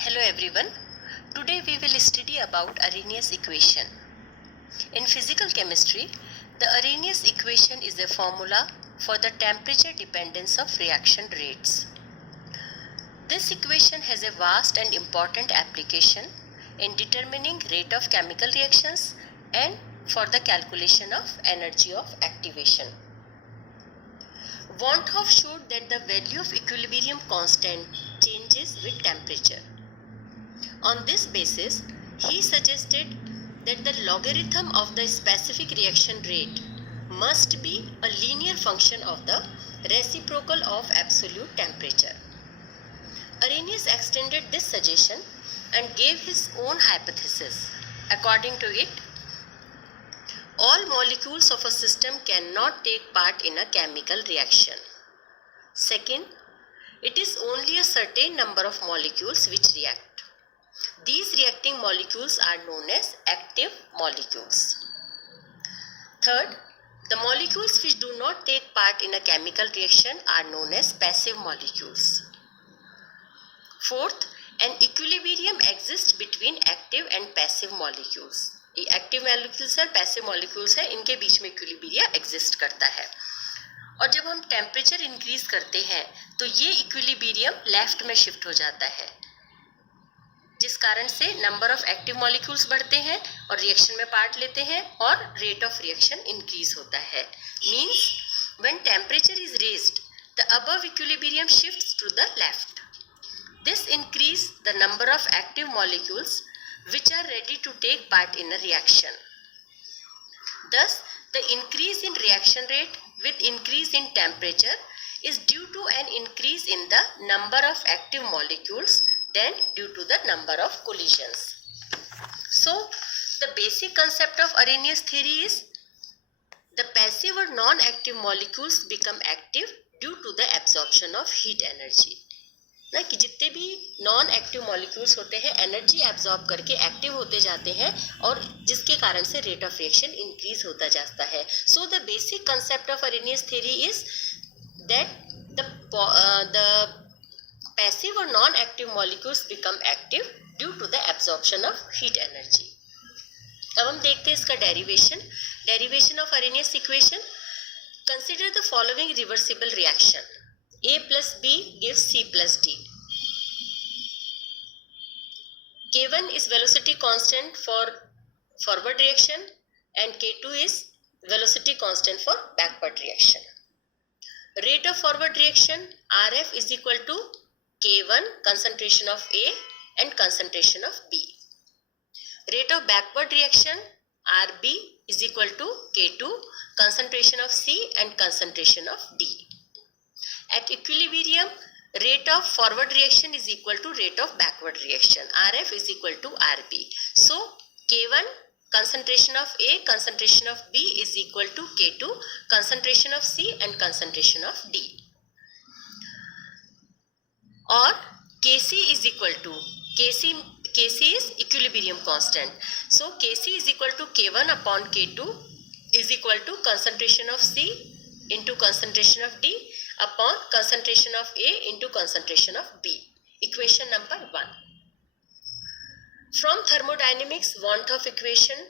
Hello everyone. Today we will study about Arrhenius equation. In physical chemistry, the Arrhenius equation is a formula for the temperature dependence of reaction rates. This equation has a vast and important application in determining rate of chemical reactions and for the calculation of energy of activation. Van 't Hoff showed that the value of equilibrium constant changes with temperature. On this basis, he suggested that the logarithm of the specific reaction rate must be a linear function of the reciprocal of absolute temperature. Arrhenius extended this suggestion and gave his own hypothesis. According to it, all molecules of a system cannot take part in a chemical reaction. Second, it is only a certain number of molecules which react. These reacting molecules are known as active molecules. Third, the molecules which do not take part in a chemical reaction are known as passive molecules. Fourth, an equilibrium exists between active and passive molecules. Active molecules और passive molecules है, इनके बीच में equilibria exist करता है. और जब हम temperature increase करते हैं तो ये इक्विलिब्रियम लेफ्ट में शिफ्ट हो जाता है, जिस कारण से नंबर ऑफ एक्टिव मॉलिक्यूल्स बढ़ते हैं और रिएक्शन में पार्ट लेते हैं और रेट ऑफ रिएक्शन इंक्रीज होता है. Means when temperature is raised the above equilibrium shifts to the left. This increase the number of active molecules which are ready to take part in a reaction. Thus, the increase in reaction rate with increase in temperature is due to an increase in the number of active molecules than due to the number of collisions. So, the basic concept of Arrhenius theory is the passive or non-active molecules become active due to the absorption of heat energy. ना कि जितने भी non active molecules होते हैं energy absorb करके active होते जाते हैं और जिसके कारण से रेट ऑफ रिएक्शन इंक्रीज होता जाता है. So the basic concept of Arrhenius theory is that the passive or non active molecules become active due to the absorption of heat energy. अब हम देखते हैं इसका derivation of Arrhenius equation. Consider the following reversible reaction. A plus B gives C plus D. K1 is velocity constant for forward reaction and K2 is velocity constant for backward reaction. Rate of forward reaction RF is equal to K1 concentration of A and concentration of B. Rate of backward reaction RB is equal to K2 concentration of C and concentration of D. At equilibrium, rate of forward reaction is equal to rate of backward reaction. RF is equal to RB. So, K1 concentration of A, concentration of B is equal to K2 concentration of C and concentration of D. Or Kc is equal to Kc is equilibrium constant. So, Kc is equal to K1 upon K2 is equal to concentration of C into concentration of D upon concentration of A into concentration of B. Equation number 1. From thermodynamics, Van 't Hoff equation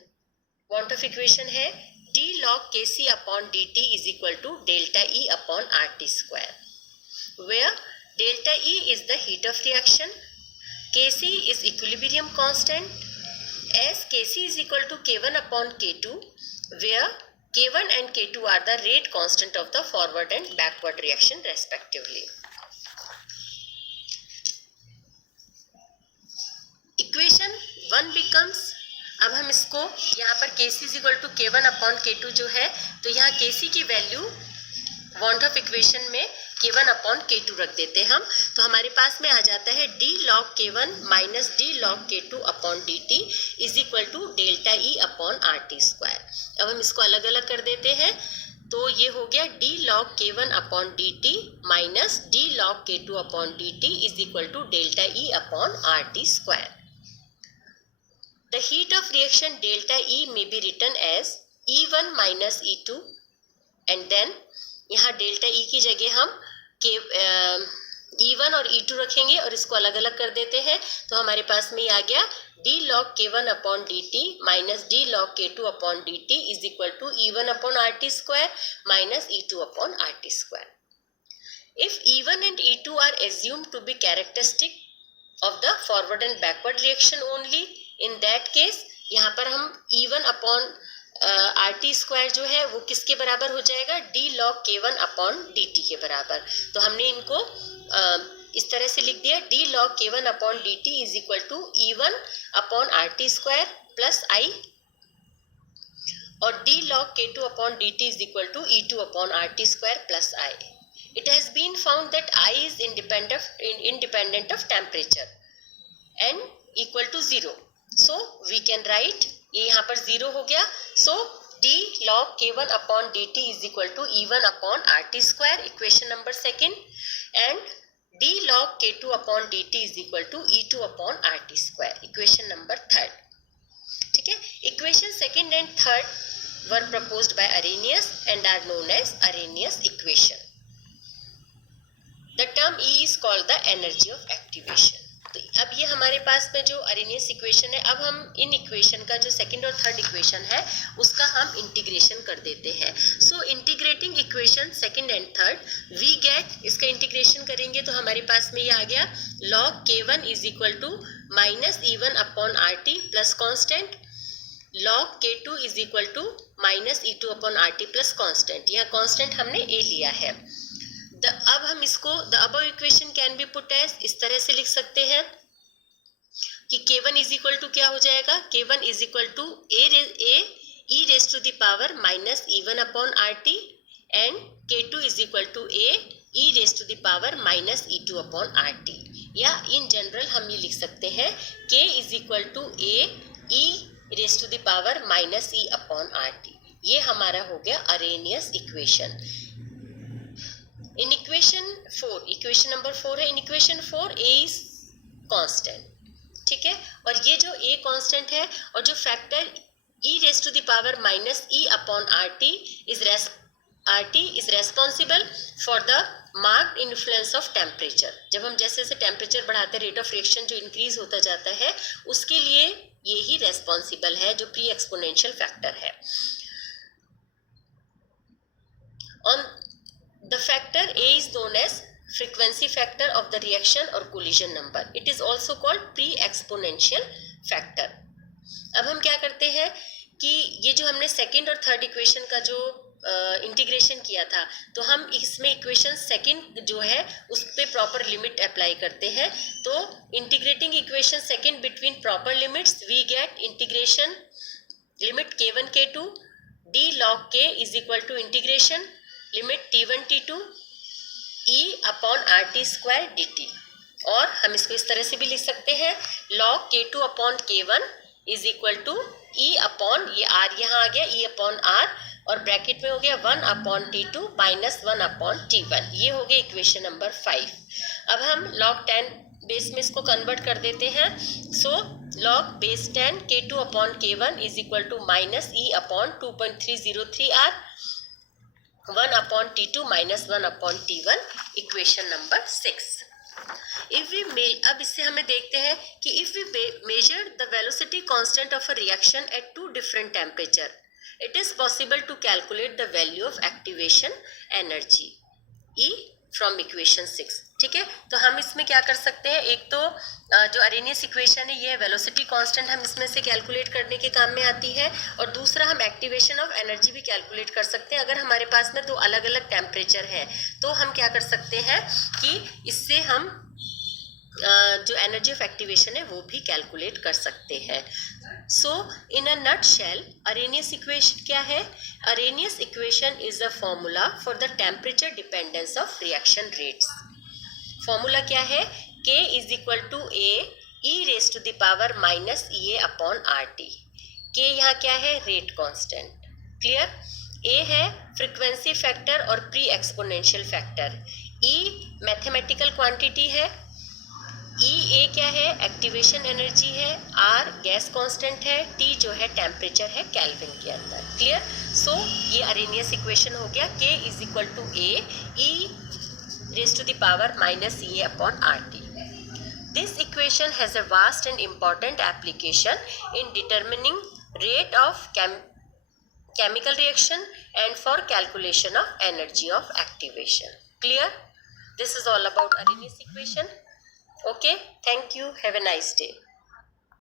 है d log Kc upon dt is equal to delta E upon RT square, where delta E is the heat of reaction, Kc is equilibrium constant, as Kc is equal to K1 upon K2, where K1 and K2 are the rate constant of the forward and backward reaction respectively. Equation 1 becomes, अब हम इसको यहाँ पर Kc is equal to K1 upon K2 जो है, तो यहाँ Kc की value Van 't Hoff equation में K1 upon K2 रख देते हैं हम, तो हमारे पास में आ जाता है d log K1 minus d log K2 upon dt is equal to delta E upon RT square. अब हम इसको अलग अलग कर देते हैं, तो ये हो गया d log K1 upon dt minus d log K2 upon dt is equal to delta E upon RT square. The heat of reaction delta E may be written as E1 minus E2 and then यहाँ delta E की जगह हम E1 और E2 रखेंगे और इसको अलग अलग कर देते हैं, तो हमारे पास में ये आ गया d log k1 upon dt minus d log k2 upon dt is equal to E1 upon RT square minus E2 upon RT square. If E1 and E2 are assumed to be characteristic of the forward and backward reaction only, in that case यहाँ पर हम E1 upon RT square जो है वो किसके बराबर हो जाएगा, d log k1 upon dt के बराबर। तो हमने इनको इस तरह से लिख दिया, d log k1 upon dt is equal to E1 upon RT square plus I और d log k2 upon dt is equal to E2 upon RT square plus I. It has been found that I is independent of temperature and equal to 0. So we can write, ये यहाँ पर 0 हो गया, so d log k1 upon dt is equal to E1 upon RT square, equation number second, and d log k2 upon dt is equal to E2 upon RT square, equation number third. ठीक है, equation second and third were proposed by Arrhenius and are known as Arrhenius equation. The term E is called the energy of activation. तो अब ये हमारे पास में जो Arrhenius equation है, अब हम इन इक्वेशन का जो सेकंड और थर्ड इक्वेशन है उसका हम इंटीग्रेशन कर देते हैं। So integrating equation second and third we get, इसका इंटीग्रेशन करेंगे तो हमारे पास में ये आ गया log k1 is equal to minus E1 upon RT plus constant, log k2 is equal to minus E2 upon RT plus constant. यह constant हमने A लिया है। अब हम इसको the above equation can be put as, इस तरह से लिख सकते हैं कि k1 इज इक्वल टू क्या हो जाएगा, k1 is equal to e raise to the power minus E1 upon RT and k2 is equal to e raise to the power minus E2 upon RT। या in general हम ये लिख सकते हैं k is equal to e raise to the power minus E upon RT। ये हमारा हो गया Arrhenius equation. In equation 4, equation number 4 है, in equation 4 A is constant, ठीक है, और ये जो A कांस्टेंट है और जो factor e raise to the power minus E upon RT is responsible for the marked influence of temperature. जब हम जैसे जैसे टेम्परेचर बढ़ाते हैं, रेट ऑफ रिएक्शन जो इंक्रीज होता जाता है, उसके लिए ये ही रेस्पॉन्सिबल है, जो प्री एक्सपोनेंशियल फैक्टर है। On the factor A is known as frequency factor of the reaction or collision number. It is also called pre-exponential factor. अब हम क्या करते हैं कि ये जो हमने सेकंड और थर्ड इक्वेशन का जो इंटीग्रेशन किया था, तो हम इसमें इक्वेशन सेकंड जो है उस पर प्रॉपर लिमिट अप्लाई करते हैं। तो integrating equation second between proper limits we get integration limit k1 k2 d log k is equal to integration limit t1 t2 e upon RT square dt। और हम इसको इस तरह से भी लिख सकते हैं log k2 upon k1 is equal to e upon, ये r यहाँ आ गया, e अपॉन r और ब्रैकेट में हो गया 1 upon t2 minus 1 upon t1। ये हो गया इक्वेशन नंबर 5। अब हम log 10 बेस में इसको कन्वर्ट कर देते हैं। So log base 10 k2 upon k1 is equal to minus e upon 2.303 r 1 upon T2 minus 1 upon T1, equation number 6. अब इससे हमें देखते हैं कि if we measure the velocity constant of a reaction at two different temperature, it is possible to calculate the value of activation energy E from equation 6। ठीक है, तो हम इसमें क्या कर सकते हैं, एक तो जो अरेनियस इक्वेशन है ये वेलोसिटी कांस्टेंट हम इसमें से कैलकुलेट करने के काम में आती है, और दूसरा हम एक्टिवेशन ऑफ एनर्जी भी कैलकुलेट कर सकते हैं। अगर हमारे पास में दो अलग अलग टेम्परेचर है तो हम क्या कर सकते हैं कि इससे हम जो एनर्जी ऑफ एक्टिवेशन है वो भी कैलकुलेट कर सकते हैं। So in a nutshell Arrhenius equation क्या है, Arrhenius equation is a formula for the temperature dependence of reaction rates. Formula क्या है, k is equal to a e raise to the power minus EA upon RT। k यहाँ क्या है, rate constant, clear. a है frequency factor और pre exponential factor, e mathematical quantity है, E क्या है, एक्टिवेशन एनर्जी है, R गैस कांस्टेंट है, T जो है टेम्परेचर है केल्विन के अंदर, क्लियर। सो ये अरेनियस इक्वेशन हो गया, k is equal to a e raised to the power minus CA upon RT. This equation has a vast and important application in determining rate of chemical reaction and for calculation of energy of activation. Clear? This is all about Arrhenius equation. Okay, thank you. Have a nice day.